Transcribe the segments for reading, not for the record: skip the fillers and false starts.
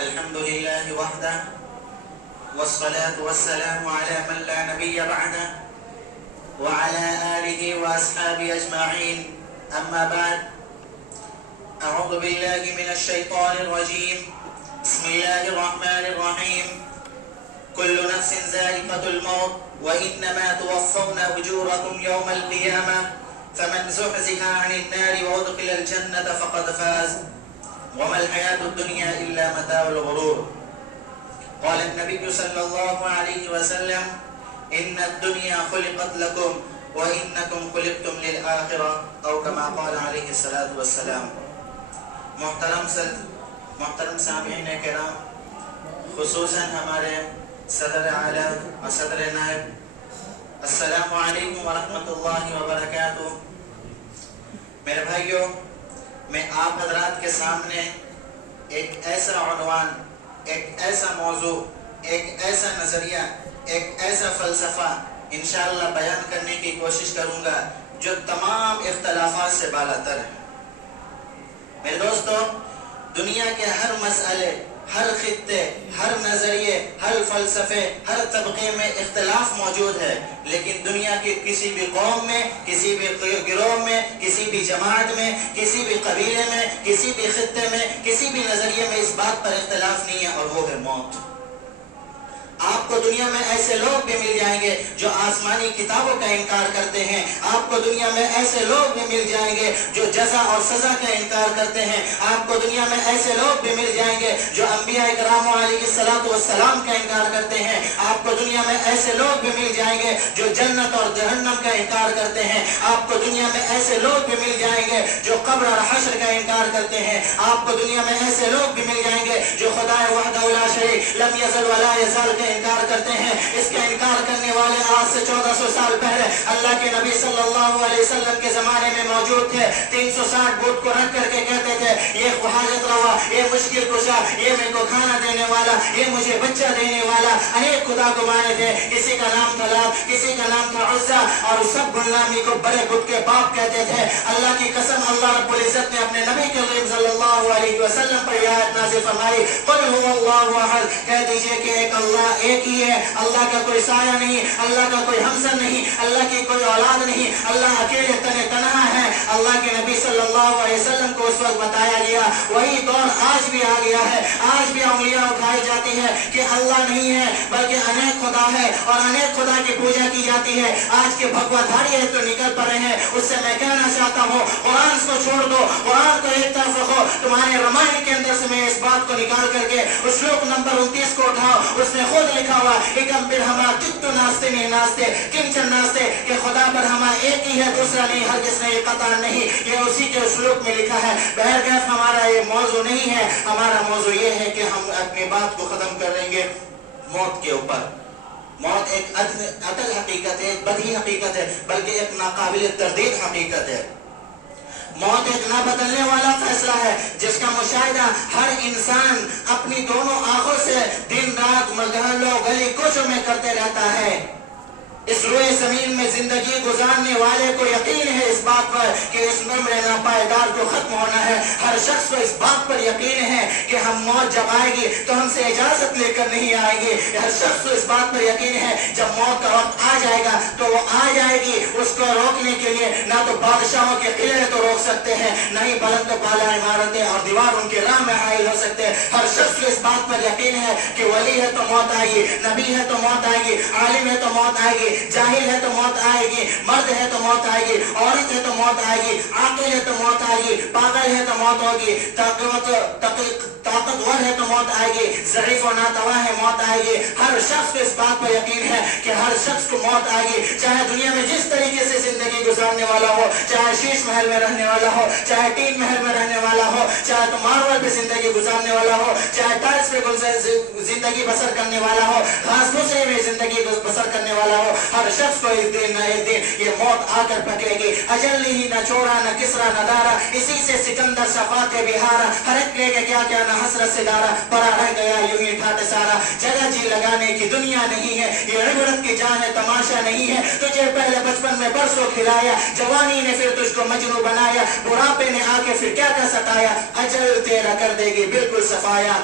الحمد لله وحده والصلاة والسلام على من لا نبي بعده وعلى آله وأصحابه أجمعين. أما بعد، أعوذ بالله من الشيطان الرجيم. بسم الله الرحمن الرحيم. كل نفس ذائقة الموت وإنما توفون أجوركم يوم القيامة فمن زحزح عن النار وأدخل الجنة فقد فاز وما الحياة الدنيا إلا متاع الغرور. قال النبي صلى الله عليه وسلم: إن الدنيا خلقت لكم وإنكم خلقتم للآخرة، أو كما قال عليه الصلاة والسلام. محترم سامعین کرام، خصوصاً ہمارے صدر اعلیٰ اور صدر نائب، السلام علیکم ورحمۃ اللہ وبرکاتہ. میرے بھائیوں، میں آپ حضرات کے سامنے ایک ایسا عنوان، ایک ایسا موضوع، ایک ایسا نظریہ، ایک ایسا فلسفہ انشاءاللہ بیان کرنے کی کوشش کروں گا جو تمام اختلافات سے بالاتر ہے. میرے دوستو، دنیا کے ہر مسئلے، ہر خطے، ہر نظریے، ہر فلسفے، ہر طبقے میں اختلاف موجود ہے، لیکن دنیا کی کسی بھی قوم میں، کسی بھی گروہ میں، کسی بھی جماعت میں، کسی بھی قبیلے میں، کسی بھی خطے میں، کسی بھی نظریے میں اس بات پر اختلاف نہیں ہے، اور وہ ہے موت. آپ کو دنیا میں ایسے لوگ بھی مل جائیں گے جو آسمانی کتابوں کا انکار کرتے ہیں. آپ کو دنیا میں ایسے لوگ بھی مل جائیں گے جو جزا اور سزا کا انکار کرتے ہیں. آپ کو دنیا میں ایسے لوگ بھی مل جائیں گے جو انبیاء کرام علیہ السلام کا انکار کرتے ہیں. آپ کو دنیا میں ایسے لوگ بھی مل جائیں گے جو جنت اور جہنم کا انکار کرتے ہیں. آپ کو دنیا میں ایسے لوگ بھی مل جائیں گے جو قبر اور حشر کا انکار کرتے ہیں. آپ کو دنیا میں ایسے لوگ بھی مل جائیں گے جو خدا وحدہ لا شریک لم یزل ولا یزال کا انکار کرتے ہیں. اس کا انکار کرنے والے آج سے 1400 سال پہلے اللہ کے نبی صلی اللہ علیہ وسلم کے زمانے میں موجود تھے. 360 بت کو رکھ کر کے کہتے تھے: یہ حاجت روا، یہ مشکل کشا، یہ میرے کو کھانا دینے والا، یہ مجھے بچہ دینے والا. انیک خدا کو مانے تھے. کسی کا نام تھا لات، کسی کا نام تھا عزا، اور سب غلامی کو بڑے بت کے باپ کہتے تھے. اللہ کی قسم، اللہ رب العزت نے اپنے نبی کریم صلی اللہ علیہ وسلم پر یہ آیت نازل فرمائی: قل هو اللہ احد، کہہ دیجئے کہ ایک اللہ ایک ہی ہے. اللہ کا کوئی سایہ نہیں، اللہ کا کوئی ہمسر نہیں، اللہ کی کوئی اولاد نہیں. اللہ اکیلے تنہا ہے. اللہ کے نبی صلی اللہ علیہ وسلم کو اس وقت بتایا گیا. وہی دور آج بھی آ گیا ہے. آج بھی انگلیاں اٹھائی جاتی ہے کہ اللہ نہیں ہے بلکہ انیک خدا ہے، اور انیک خدا کی پوجا کی جاتی ہے. آج کے بھگوا دھاری ہے تو نکل پڑے ہیں. اس سے میں کہنا چاہتا ہوں، قرآن کو چھوڑ دو، قرآن کو ایک طرف رکھو. تمہارے رمائن کے اندر سے میں اس بات کو نکال کر کے اس شلوک نمبر 29 کو اٹھاؤ. اس نے خود لکھا ہوا: ایکم پر ہما کتو ناستے نہیں ناستے کنچن ناستے، کہ خدا پر ہما ایک ہی ہے، دوسرا نہیں، ہرگز نہیں، قطع نہیں. یہ اسی کے شلوک میں لکھا ہے. بہرکیف ہمارا یہ موضوع نہیں ہے. ہمارا موضوع یہ ہے کہ ہم اپنی بات کو ختم کریں گے موت کے اوپر. موت ایک اٹل حقیقت ہے، ایک بدی حقیقت ہے، بلکہ ایک ناقابل تردید حقیقت ہے. موت ایک نہ بدلنے والا فیصلہ ہے جس کا مشاہدہ ہر انسان اپنی دونوں آنکھوں سے دن رات محلوں گلی کوچوں میں کرتے رہتا ہے. اس روئے زمین میں زندگی گزارنے والے کو یقین ہے اس بات پر کہ اس عمر ناپائیدار کو ختم ہونا ہے. ہر شخص کو اس بات پر یقین ہے کہ ہم موت جب آئے گی تو ہم سے اجازت لے کر نہیں آئے گی. ہر شخص کو اس بات پر یقین ہے جب موت کا وقت آ جائے گا تو وہ آ جائے گی. اس کو روکنے کے لیے نہ تو بادشاہوں کے قلعے تو روک سکتے ہیں، نہ ہی بلند و بالا عمارتیں اور دیوار ان کے راہ میں حائل ہو سکتے ہیں. ہر شخص کو اس بات پر یقین ہے کہ ولی ہے تو موت آئے گی، نبی ہے تو موت آئے گی، عالم ہے تو موت آئے گی، جاہل ہے تو موت آئے گی، مرد ہے تو موت آئے گی، عورت ہے تو موت آئے گی، عاقل ہے تو موت آئے گی، پاگل ہے تو موت ہوگی، طاقتور ہے تو موت آئے گی، ضعیف و ناتواں ہے موت آئے گی. ہر شخص کو اس بات پر یقین ہے کہ ہر شخص کو موت آئے گی. چاہے دنیا میں جس طریقے سے زندگی گزارنے والا ہو، چاہے شیش محل میں رہنے والا ہو، چاہے ٹین محل میں رہنے والا ہو، چاہے تو مارول پہ زندگی گزارنے والا ہو، چاہے ٹائلس پہ زندگی بسر کرنے والا ہو، گھاس پھوسے میں زندگی بسر کرنے والا ہو، ہر شخص کو ایک دن نہ ایک دن یہ موت آ کر پکڑے گی. اجل نہیں نہ چھوڑا نہ کسرا نہ دارا، اسی سے سکندر صفات بہارا، ہر ایک لے کے کیا کیا نہ حسرت سے ڈارا، پڑا رہ گیا یوں ہی ٹھاٹ سارا. جگہ جی لگانے کی دنیا نہیں ہے، یہ عبرت کی جان ہے، تماشا نہیں ہے. تجھے پہلے بچپن میں برسوں کھلایا، جوانی نے پھر تجھ کو مجنو بنایا، بڑھاپے نے آ کے پھر کیا کیا ستایا. اجل تیرا کر دے گی بالکل صفایا.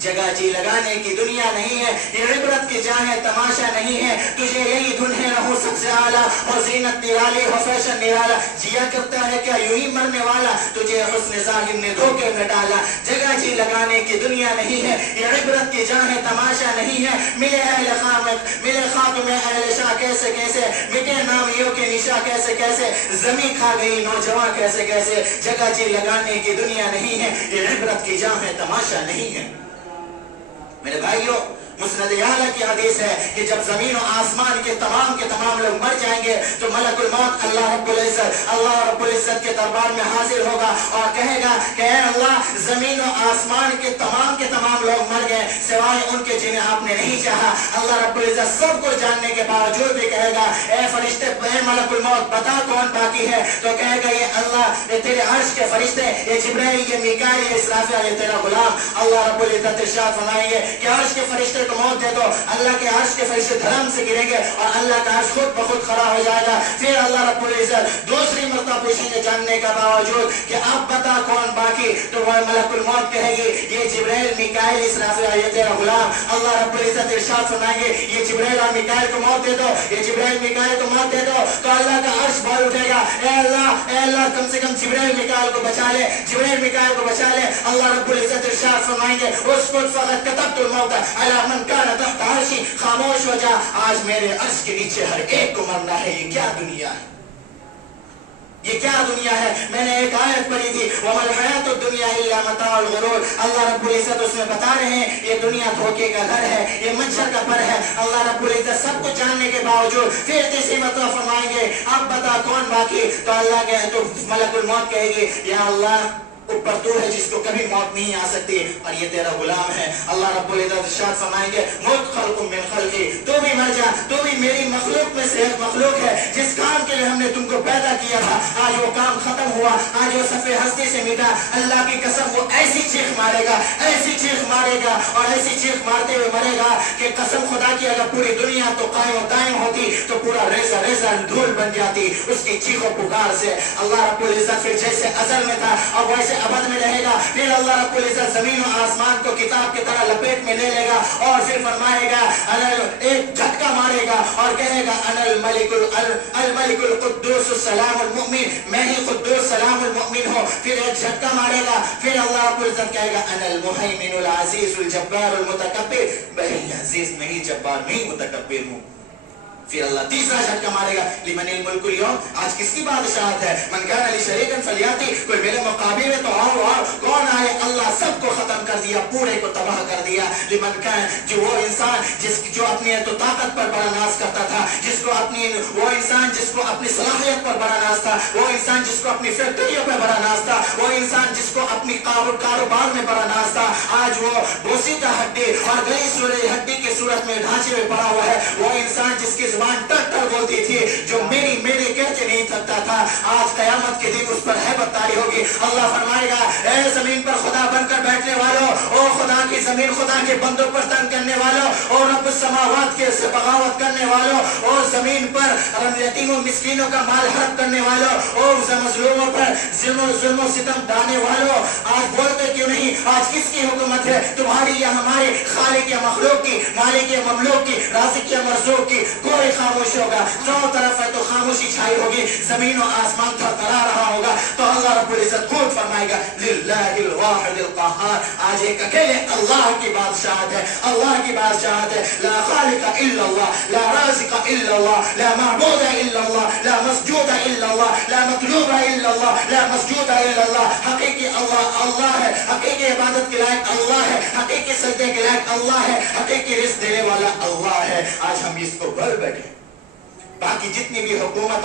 جگہ جی لگانے کی دنیا نہیں ہے، یہ عبرت کی جا ہے، تماشا نہیں ہے. تجھے یہی دھن ہے رہو سب سے اعلیٰ اور زینت نرالی ہو فیشن نرالا. جیا کرتا ہے کیا یوں ہی مرنے والا، تجھے حسن ظاہر نے دھوکے میں ڈالا. جگہ جی لگانے کی دنیا نہیں ہے، یہ عبرت کی جا ہے، تماشا نہیں ہے. ملے اہل خامت، ملے خاتم اہل شاہ کیسے کیسے، مٹے نامیوں کے نشا کیسے کیسے، زمین کھا گئی نوجوان کیسے کیسے. جگہ جی لگانے کی دنیا نہیں ہے، یہ عبرت کی جا ہے، تماشا نہیں ہے. میرے بھائیوں، مسند اعلیٰ کی حدیث ہے کہ جب زمین و آسمان کے تمام لوگ مر جائیں گے تو ملک الموت اللہ رب العزت کے دربار میں حاضر ہوگا اور کہے گا کہ اے اللہ، زمین و آسمان کے تمام لوگ مر گئے سوائے ان کے جنہیں آپ نے نہیں چاہا. اللہ رب العزت سب کو جاننے کے باوجود بھی کہے گا اے فرشتے، اے ملک الموت، بتا کون باقی ہے؟ تو کہے گا یہ اللہ، یہ تیرے عرش کے فرشتے، یہ جبرائیل، یہ میکائیل، یہ اسرافیل، یہ تیرا غلام. اللہ رب العزت ارشاد فرمائیں گے کہ عرش کے فرشتے کو موت دے دو. اللہ کے عرش کے فرشتے دھرم سے گریں گے اور اللہ کا عرش خود بخود کھڑا ہو جائے گا. پھر اللہ رب العزت دوسری مرتبہ پوچھیں گے جاننے کا باوجود کہ اب بتا کون باقی؟ تو وہ ملک الموت کہے گی یہ جبرائیل، میکائیل، اسرافیل، یہ تیرا غلام. اللہ رب العزت ارشاد فرمائیں گے یہ جبرائیل اور میکائیل کو موت دے دو، یہ جبرائیل میکائیل کو موت دے دو. تو اللہ کا عرش بھر اٹھے گا، اے اللہ کم سے کم جبرائیل میکائیل کو بچا لے، جبرائیل میکائیل کو بچا لے. اللہ رب العزت ارشاد فرمائیں گے اسکت فقط کتبت الموت علی من کان تحت عرشی. خاموش ہو جا، آج میرے عرش کے نیچے ہر ایک کو مرنا ہے. یہ کیا دنیا ہے، یہ کیا دنیا ہے؟ میں نے ایک آیت پڑھی تھی وَمَا الْحَيَاةُ الدُّنْيَا إِلَّا مَتَاعُ الْغُرُورِ. اللہ رب العزت اس میں بتا رہے ہیں یہ دنیا دھوکے کا گھر ہے، یہ مچھر کا پر ہے. اللہ رب العزت سب کچھ جاننے کے باوجود پھر تیسری مرتبہ فرمائیں گے اب بتا کون باقی؟ تو اللہ کے تو ملک الموت کہے گی یا اللہ، اوپر تو ہے جس کو کبھی موت نہیں آ سکتی اور یہ تیرا غلام ہے. اللہ رب العزت ارشاد فرمائیں گے موت خلق من خلقی، تو بھی مر جا، تو بھی میری مخلوق میں سے ایک مخلوق ہے. جس کام کے لیے ہم نے تم کو پیدا کیا تھا آج وہ کام ختم ہوا، آج وہ صفحے ہستی سے مٹا. اللہ کی قسم وہ ایسی چیخ مارے گا، ایسی چیخ مارے گا اور ایسی چیخ مارتے ہوئے مرے گا کہ قسم خدا کی اگر پوری دنیا تو قائم و دائم ہوتی تو پورا ریزہ دھول بن جاتی اس کی چیخ و پکار سے. اللہ رب العزت پھر جیسے ازل میں تھا اور ویسے ابد میں رہے گا. پھر اللہ رب العزت زمین و آسمان کو کتاب کی طرح لپیٹ میں لے لے گا اور پھر فرمائے گا ایک جھٹکا مارے گا اور کہے گا انا الملک القدوس السلام المؤمن، میں ہی قدوس سلام المؤمن ہوں. پھر ایک جھٹکا مارے گا، پھر اللہ رب العزت کہے گا انا المہیمن العزیز الجبار المتکبر، میں ہی عزیز نہیں جبار نہیں متکبر ہوں. پھر اللہ تیسرا جھٹکا مارے گا لمن الملک اليوم، آج کس کی بادشاہت ہے؟ من کان لی شریکا فلیاتی، کوئی میرے مقابل میں تو آؤ کون آئے؟ اللہ سب کو ختم کر دیا، پورے کو تباہ کر دیا. لمن کان، جو وہ انسان جو اپنی تو طاقت پر بڑا ناز کرتا تھا، وہ انسان جس کو اپنی صلاحیت پر بڑا ناز تھا، وہ انسان جس کو اپنی فیکٹریوں پہ بڑا ناز تھا، وہ انسان جس کو اپنی کاروبار میں بڑا ناز تھا، آج وہ بوسیدہ ہڈی اور گئی ہڈی کی صورت میں ڈھانچے میں پڑا ہوا ہے. وہ انسان جس کی زبان ٹر بولتی تھی، جو میری کہہ کے نہیں تھکتا تھا، آج قیامت کے دن اس پر ہیبت طاری ہوگی. اللہ فرمائے گا اے زمین پر خدا بن کر بیٹھنے والوں، او خدا کی زمین خدا کے بندوں پر تنگ کرنے والوں، اور رب السماوات کے سے بغاوت کرنے والوں، اور زمین پر یتیموں مسکینوں کا مال ہڑپ کرنے والوں، اور مظلوموں پر ظلم و ستم ڈالنے والوں، آج بولتے کیوں نہیں؟ آج کس کی حکومت ہے؟ تمہاری یا ہمارے؟ خالق یا مخلوق کی؟ مالک یا مملوک کی؟ رازق یا مرزوق کی؟ کوئی خاموش ہوگا، چاروں طرف ہے تو خاموشی چھائی ہوگی، زمین و آسمان تھرتھرا رہا ہوگا. تو اللہ رب العزت خود فرمائے گا للہ الواحد القہار، آج ایک اکیلے اللہ کی بادشاہت ہے، اللہ کی بادشاہت ہے. لا خالق الا اللہ، لا رازق الا اللہ، لا معبود الا اللہ، لا مسجود الا اللہ، لا مطلوب الا اللہ، لا مسجود الا اللہ. حقیقی اللہ اللہ ہے، حقیقی عبادت کے لائق اللہ ہے، حقیقی سجدے کے لائق اللہ ہے، حقیقی رزق دینے والا اللہ ہے. آج ہم اس کو بھول بیٹھے. باقی جتنی بھی حکومت